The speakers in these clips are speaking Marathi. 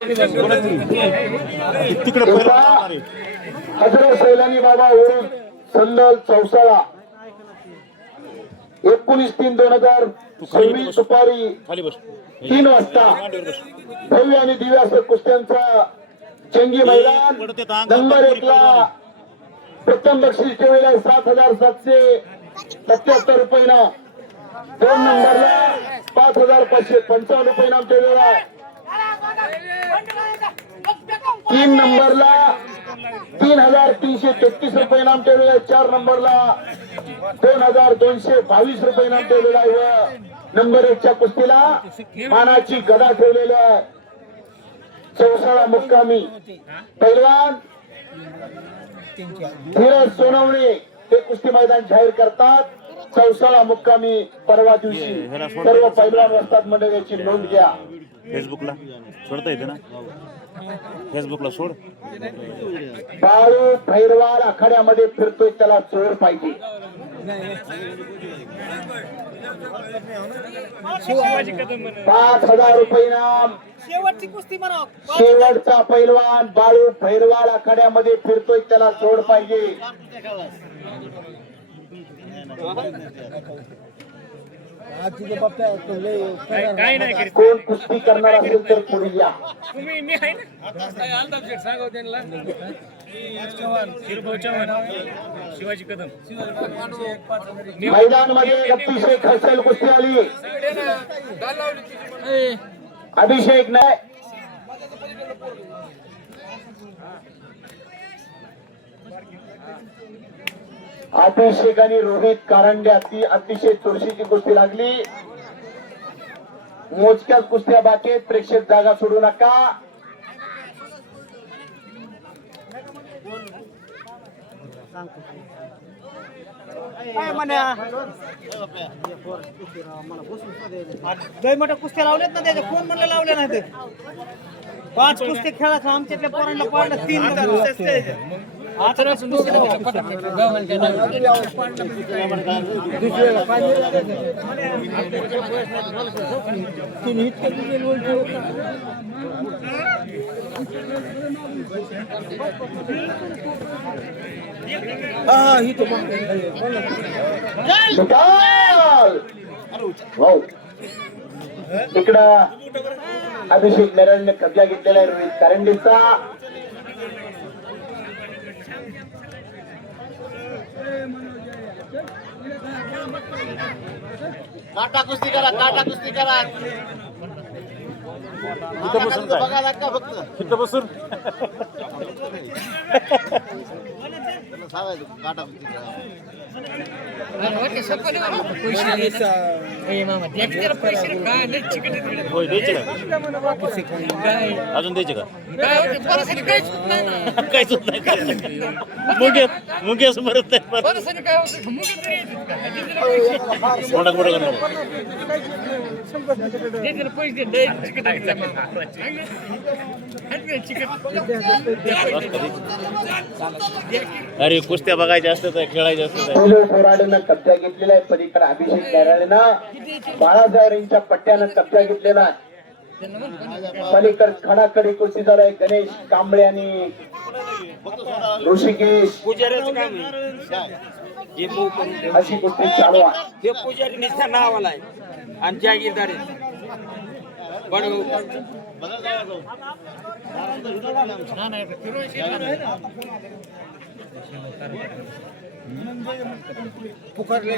हजरत सैलानी बाबा वरून सल्लल चौसाळा 19/3/2026 दुपारी 3 वाजता भव्य आणि दिव्य असं कुस्त्यांचा जंगी मैदान. नंबर 1 ला प्रथम बक्षीस ठेवलेला 7,777 रुपये. 2 नंबरला 5,555 रुपये नाम ठेवलेला आहे. 3 नंबरला 3,333 रुपये नाम ठेवलेला आहे. 4 नंबरला 2,222 रुपये नाम ठेवलेला आहे. व नंबर 1 च्या कुस्तीला मानाची गदा ठेवलेली आहे. चौसाळा मुक्कामी पैलवान धीरज सोनवणे ते कुस्ती मैदान जाहीर करतात. चौसाळा मुक्कामी परवा दिवशी सर्व पैलवान वस्ताद मंडळाची नोंद घ्या. फेसबुकला सोडता येते ना, फेसबुकला सोड. बाळू भैरवाल आखाड्यामध्ये फिरतोय त्याला चोर पाहिजे. 5,000 रुपये नाम. शेवटची कुस्ती म्हणा. शेवटचा पैलवान बाळू भैरवाल आखाड्यामध्ये फिरतोय त्याला चोर पाहिजे. कोण कुस्ती करणार असेल तर पुढे या. शिवाजी कदम मैदानामध्ये अतिशय खर्चाल कुस्ती आली. अभिषेक नाही, अभिषेक आणि रोहित कारंड्या ती अतिशय चुरशीची कुस्ती लागली. मोजक्याच कुस्त्या बाकी आहेत. प्रेक्षक जागा सोडू नका. मोठ्या कुस्त्या लावल्यात ना त्याच्या कोण म्हणलं लावल्या नाही ते. 5 कुस्ती खेळायचं आमच्यातल्या पोरांना पाडलं 3 इकडं अभिषेक नरेंद्र कब्जा घेतलेला आहे रोहित कारंडेचा. काटा कुस्ती करा, काटा कुस्ती करा. बघा लागता फक्त तिथं बसून काटा कुस्ती करा. होय द्यायचे का, अजून द्यायचे का, काहीच होत नाही. मुंगे असं मरत नाही. मोठा मोठा करणार अरे कुस्त्या बघायच्या असतात, खेळायच्या असतात. पोराडीनं कब्जा घेतलेला आहे. पलीकडे अभिषेक नरेंद्रनं बाळासाहेबांच्या पट्ट्यानं कब्जा घेतलेला आहे. पलीकडे खडाखडी कुस्ती झाला आहे. गणेश कांबळे आणि ऋषिकेश अशी कुस्ती चालू आहे. हे पुजारी निष्ठा नावाला आहे आणि जागीरदार पुकारले.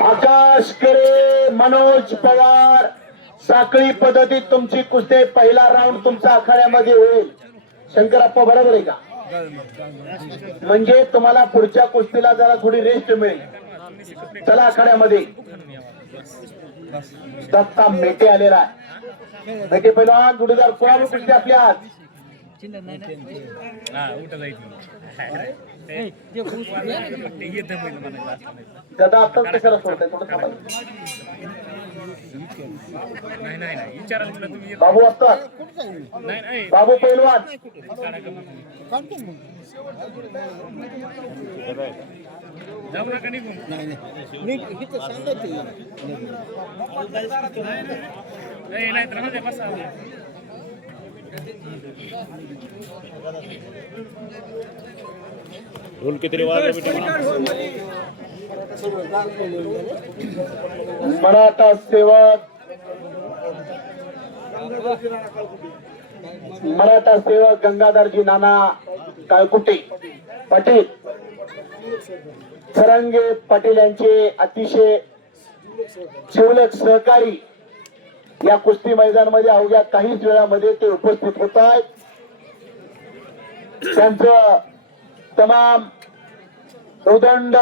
आकाश करे, मनोज पवार साखळी पद्धतीत तुमची कुस्ती पहिला राऊंड तुमच्या आखाड्यामध्ये होईल. शंकरप्पा बरोबर आहे का? म्हणजे तुम्हाला पुढच्या कुस्तीला जरा थोडी रेस्ट मिळेल. चला आखाड्यामध्ये दत्ता मेटे आलेला आहे. मेटे पहिला जोडीदार कोण कुस्ती आपल्या आज दादा आता कशाला सोडताय थोडं. बाबू असतात बाबू पैलवान ढोल किती वाजले बेटा मराठा सेवक गंगाधरजी नाना काळकुटे पाटील सरंगे पाटील यांचे अतिशय जिवलग सहकारी या कुस्ती मैदानामध्ये अवघ्या काहीच वेळामध्ये ते उपस्थित होत आहेत. त्यांचं तमाम उदंड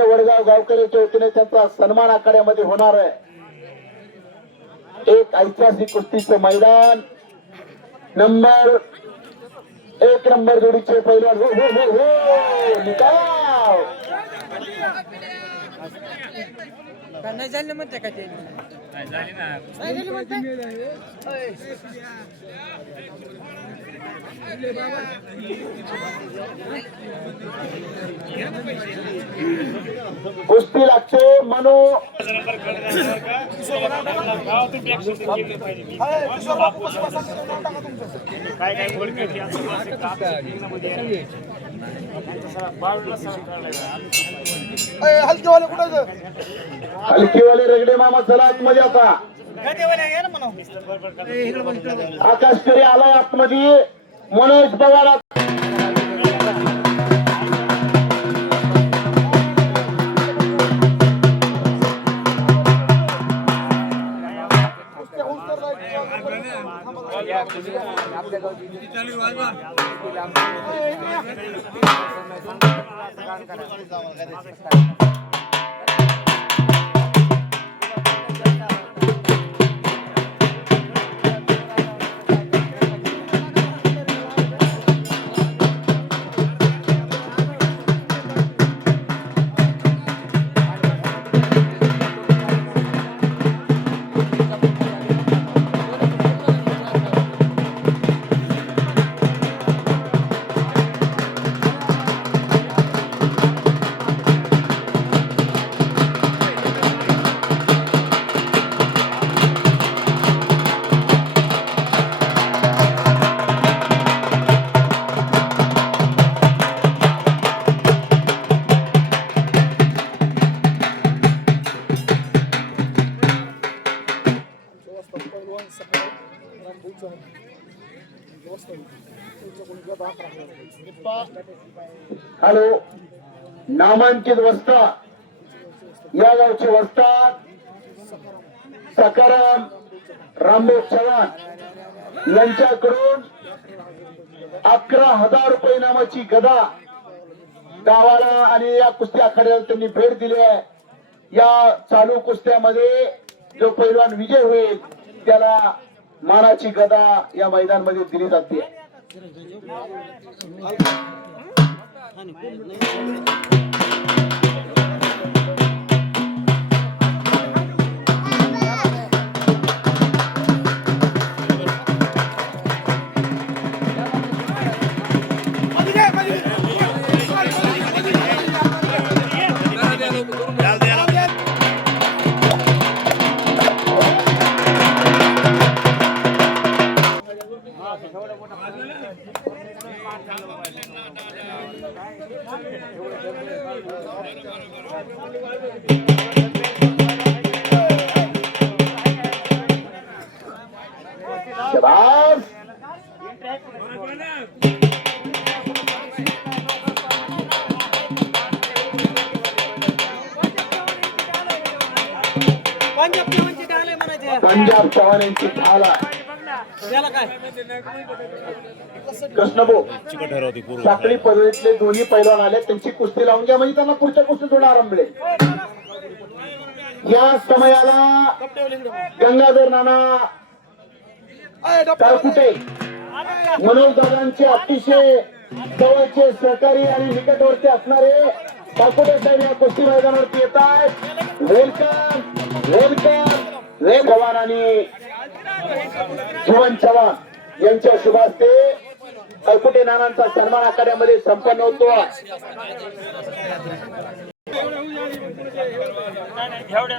वडगाव गावकऱ्याच्या वतीने त्यांचा सन्मान आखाड्यामध्ये होणार आहे. एक ऐतिहासिक कुस्तीचं मैदान एक नंबर जोडीचे पैलवान हो हो हो हो निकाल नाही झालं म्हणते का ते कुस्ती लागते मनो हलकीवाले रगडे मामा चला आतमध्ये आता आकाश तरी आलाय आतमध्ये मनोज पवार हॅलो नामांकित वस्ताद या गावचे वस्ताद सकाराम रामदेव चव्हाण यांच्याकडून 11,000 रुपये इनामाची गदा गावाला आणि या कुस्ती आखाड्याला त्यांनी भेट दिली आहे. या चालू कुस्त्यामध्ये जो पैलवान विजय होईल त्याला मानाची गदा या मैदानामध्ये दिली जाते. शाबाश पंजाब चव्हाण यांची ढाला कृष्णभाऊ चिकट ठरवते पूर्व साखळी पदवीतले दोन्ही पैलवान आले त्यांची कुस्ती लावून घ्या म्हणजे त्यांना पुढच्या कुस्ती थोडा आराम मिळेल. या समयाला गंगाधर नाना काळकुटे मनोज दादांचे अतिशय जवळचे सहकारी आणि निकटवर्ती असणारे काळकुटे साहेब या कुस्ती मैदानावरती येत आहेत. वेलकम वेद चव्हाण आणि जीवन चव्हाण यांच्या शुभ हस्ते अलकुटे नानांचा सन्मान आखाड्यामध्ये संपन्न होतो. घेऊ ना.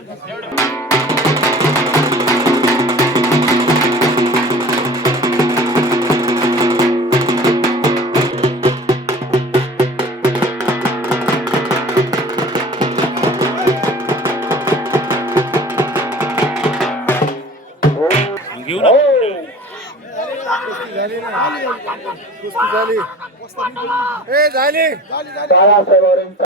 बाळासाहेब